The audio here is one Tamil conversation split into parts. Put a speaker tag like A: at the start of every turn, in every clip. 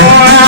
A: more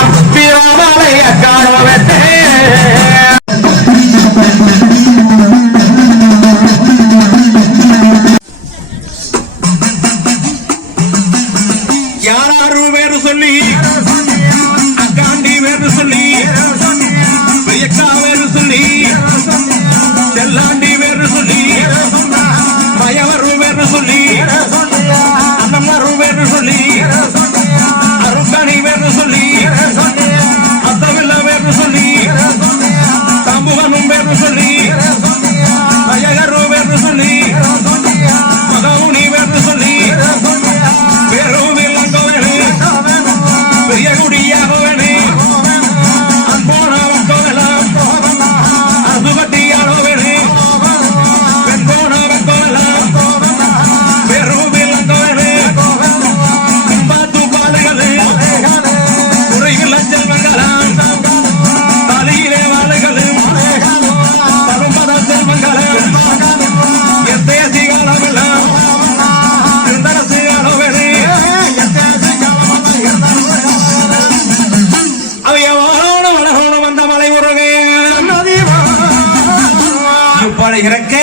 A: இப்படி இருக்க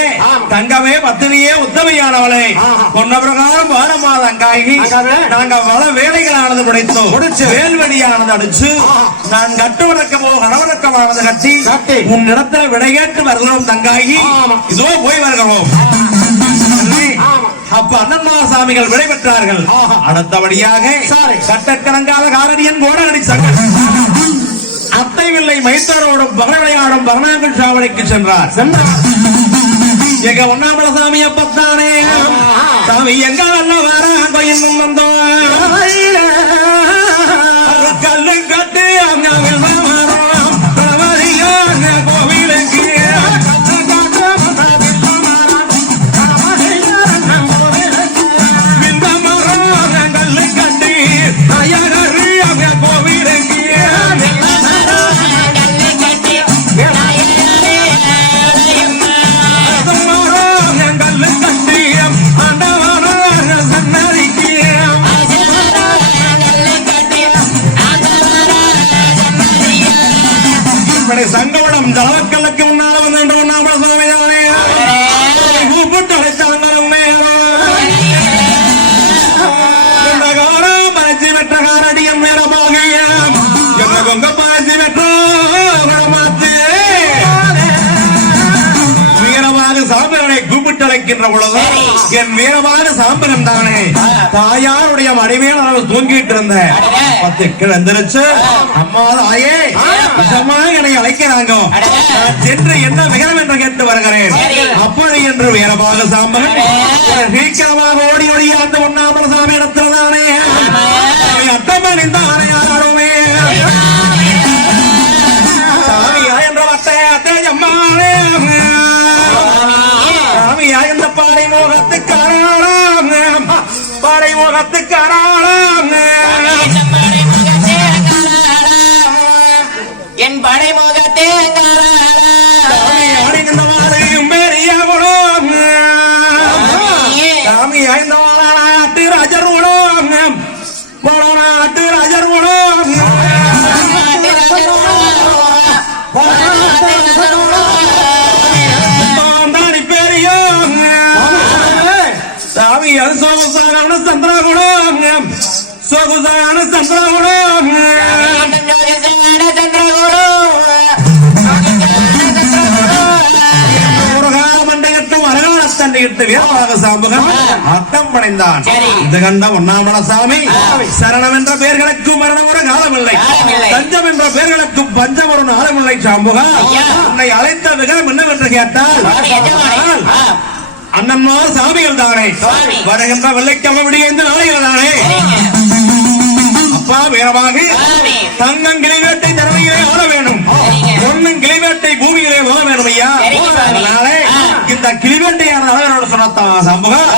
A: தங்கமே பத்தினியே உத்தமையானவளை. சொன்ன பிரகாரம் வாரமா தங்காகி நாங்க வள வேலைகளானது முடித்தோம். முடிச்சு. வேல்வெளியானது அடிச்சு. நான் கட்டுவதற்கமோ கணவனுக்கமானது கட்டி. உன்னிடத்துல விடையேற்று வருகிறோம் தங்காகி இதோ போய் வருகிறோம். அப்ப அண்ணன்மார் சாமிகள் விடை பெற்றார்கள். அடுத்தபடியாக
B: சரி.
A: சட்டக்கணங்காத காரடியன் கூட அடிச்சாங்க அத்தை வில்லை மைத்தரோடும் பகவிளையாடும் பகனாங்கல் சாவடிக்கு சென்றார். எங்க ஒன்னாமல சாமி அப்பத்தானே சாமி எங்க நல்ல வர கோயில் வந்தோம் கல்லு இப்படி சங்கவடம் ஜலவக்கல்லுக்கு முன்னால வந்து என்று ஒன்னாமல இருக்கின்ற பொழுது என் வீரமான சாம்பரம் தானே? தாயாருடைய மடிமையில் அவள் தூங்கிட்டு இருந்தேன். பத்து கிழந்திருச்சு அம்மா தாயே விஷமா என்னை அழைக்கிறாங்க? சென்று என்ன விகரம் என்று கேட்டு வருகிறேன்? அப்படி என்று வீரமாக சாம்பரன் ஒரு சீக்கிரமாக ஓடி ஓடி அந்த ஒன்னாமல சாமி இடத்துல தானே? அத்தம்மன் இந்த ஆணையா பாடை மோகத்துக்காராம் மரகாலத்தண்டிட்டு வீரமாக சாம்பகம் அர்த்தம் படைந்தான். இது கண்ட ஒன்னாமல சாமி சரணம் என்ற பெயர்களுக்கும் மரணம் ஒரு காலமில்லை. பஞ்சம் என்ற பெயர்களுக்கும் பஞ்சம் ஒரு நாளமில்லை சாம்புகா. உன்னை அழைத்த விகரம் என்னவென்று கேட்டால் அண்ணன்மார் சாமிகள் தானே. வருகின்ற வெள்ளைக்கிழமை விடிய இந்த நாளைகள் தானே அப்பா வீரமாக. தங்கம் கிளிவேட்டை தரவையிலே ஆள வேணும்
C: சரிங்க.
A: பொன்னும் கிளிவேட்டை பூமியிலே வாழ வேணும் ஐயா. அதனாலே சொன்ன சமூகம்.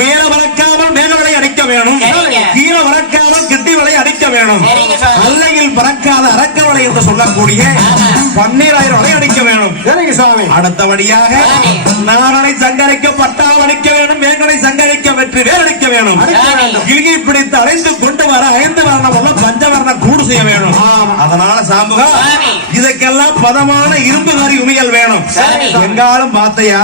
A: மேல வளர்க்காமல் மேல விலை அடிக்க வேணும். கீழே வளர்க்காமல் கிட்டி விலை அடிக்க வேணும். அல்லையில் பறக்காத அரக்க வலை என்று சொல்லக்கூடிய. பன்னீராயிரம் வலை அடிக்க வேணும்
B: சுவாமி
A: அடுத்தபடியாக. நாரணை சங்கரிக்க பட்டால் அடிக்க வேணும் வேங்கனை சங்கரிக்க வெற்றி வேல் அடிக்க வேணும்
B: வேண்டும்.
A: கிளியை பிடித்து அழைத்து கொண்டு வர ஐந்து வர்ணம் கூடு செய்ய வேணும். அதனால சாம்புகா
C: சாமி.
A: இதுக்கெல்லாம் பதமான இரும்பு கறி உமியல் வேணும். எங்காலும் பார்த்தையா.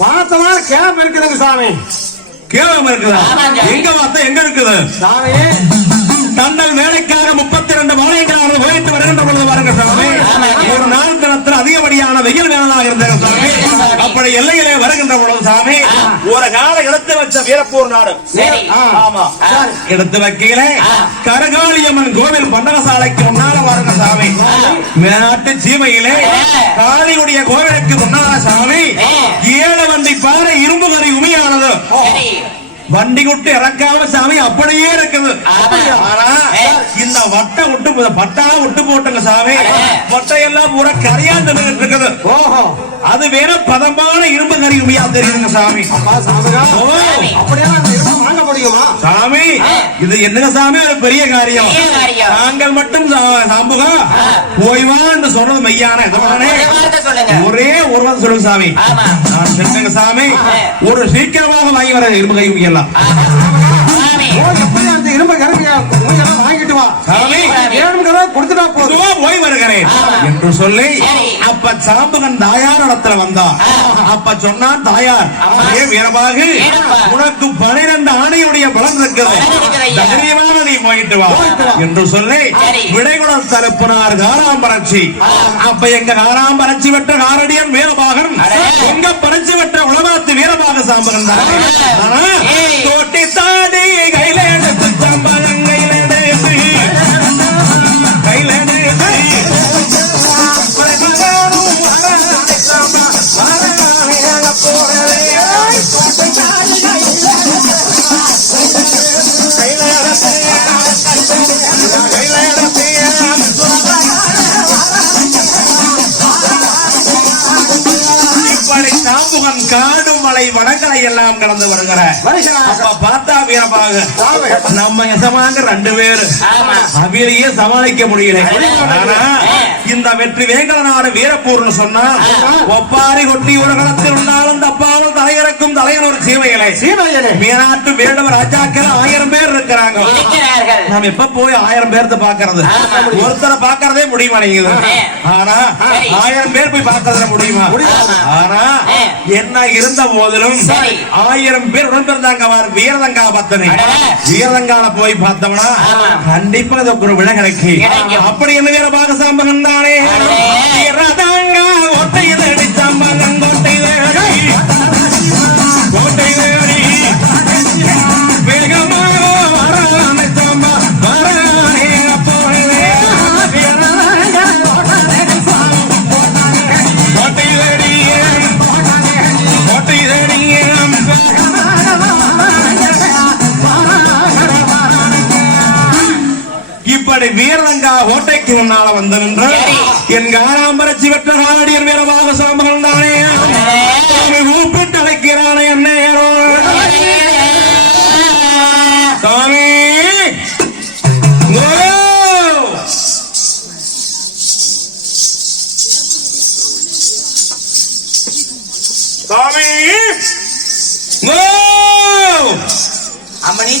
B: பார்த்தமான கேப் இருக்குதுங்க சாமி.
A: கேவலம் இருக்குதா. எங்க பார்த்தா எங்க இருக்குது?
B: சாமி.
A: தங்கள் வேலைக்காக முப்பத்தி ரெண்டு மாலைகளாக போயிட்டு வருகின்ற சாமி. ஒரு கால எடுத்து வச்ச வீரப்பூர் நாடு. ஆமா. எடுத்து வைக்கையில. கரகாளியம்மன் கோவில் பண்டகசாலைக்கு முன்னால பாருங்க சாமி மேனாட்டு சீமையிலே. காளியுடைய கோவிலுக்கு முன்னால சாமி
C: ஆ.
A: ஏழு வண்டி பாறை இரும்பு கறி உமையானது
C: சரி.
A: வண்டி விட்டு இறக்காம சாமி அப்படியே இருக்குது
C: ஆமா.
A: ஆனா. இந்த வட்டை விட்டு பட்டா விட்டு போட்டுங்க சாமி. வட்டையெல்லாம் பூரா கரையாண்டு நின்னுட்டு இருக்குது
B: ஓஹோ
A: அது வேற பதமான இரும்பு கறி உமையா தெரியுதுங்க சாமி.
B: அப்படியே முடியுமா
A: சாமி. இது என்னங்க சாமி ஒரு பெரிய காரியம். நாங்கள் மட்டும் சா- சாம்புகம்
C: ஆ.
A: ஓய்வா என்று சொல்றது இதுதானே?
C: ஒரு
A: ஒரே வார்த்தை சொல்லுங்க சாமி. நான் சொல்லுங்க சாமி. ஒரு சீக்கிரமாக வாங்கி வர இரும்பு கை
B: அந்த இரும்பு எல்லாம் வாங்கிட்டு வா
A: சாமி
B: வேணுங்கிறத கொடுத்துட்டா போதும்
A: போய் வருகிறேன். என்று சொல்லி சாம்பகன் தாயார் இடத்துல வந்தான் அப்ப சொன்னான் தாயார்
C: ஆமா.
A: ஏ வீரபாகு
C: வீரப்பா.
A: உனக்கு பனிரெண்டு ஆணையுடைய பலம்
C: ஐயா.
A: தைரியமாக நீ போயிட்டு வா. என்று சொல்லி
C: சரி.
A: விடைகுளம் தரப்பினார் காராம்பரட்சி அப்ப எங்க காராம்பரட்சி வெற்ற காரடியன் வீரபாகன். எங்க பறிச்சு வெற்ற உலகத்து வீரபாக சாம்பகன் தான். தோட்டி தாடி எல்லாம் கடந்து வருகிற அப்ப பார்த்தா வீரபாக
B: சாமி.
A: நம்ம எசமாங்க ரெண்டு பேரு
C: ஆமா.
A: அவிரையே சமாளிக்க முடியல ஆனா. இந்த வெற்றி வேங்கட நாடு வீரப்பூர்னு சொன்னா. ஒப்பாரி கொட்டி உலகளத்தில் உண்டாலும் தப்பாலும் தலையிறக்கும் தலையன் ஒரு சீமையிலே
B: சீமையனே
A: மீனாட்டு வேடவ ராஜாக்கள் ஆயிரம் பேர் இருக்கிறாங்க நாம் எப்ப போய் ஆயிரம் பேர்த்த பாக்குறது. ஒருத்தரை பாக்குறதே முடிய மாட்டேங்குது. ஆனா. ஆயிரம் பேர் போய் பாக்குறதுல முடியுமா. ஆனா. என்ன இருந்த போதிலும். ஆயிரம் பேர் உடன் பிறந்தாங்க வாரு வீரதங்கா பத்தனை. வீரதங்கால போய் பார்த்தோம்னா. கண்டிப்பா அதுக்கு ஒரு விலை கிடைக்கும். அப்படி என்ன வீர பாகசாம்பகம் தானே முன்னால வந்து நின்று. என் காராம்பரச்சி வெற்ற காலடியர் வீரமாக சாம்பகம் தானே சாமி கூப்பிட்டு அழைக்கிறானே என்ன சாமி! சாமி ஓ!
C: அம்மணி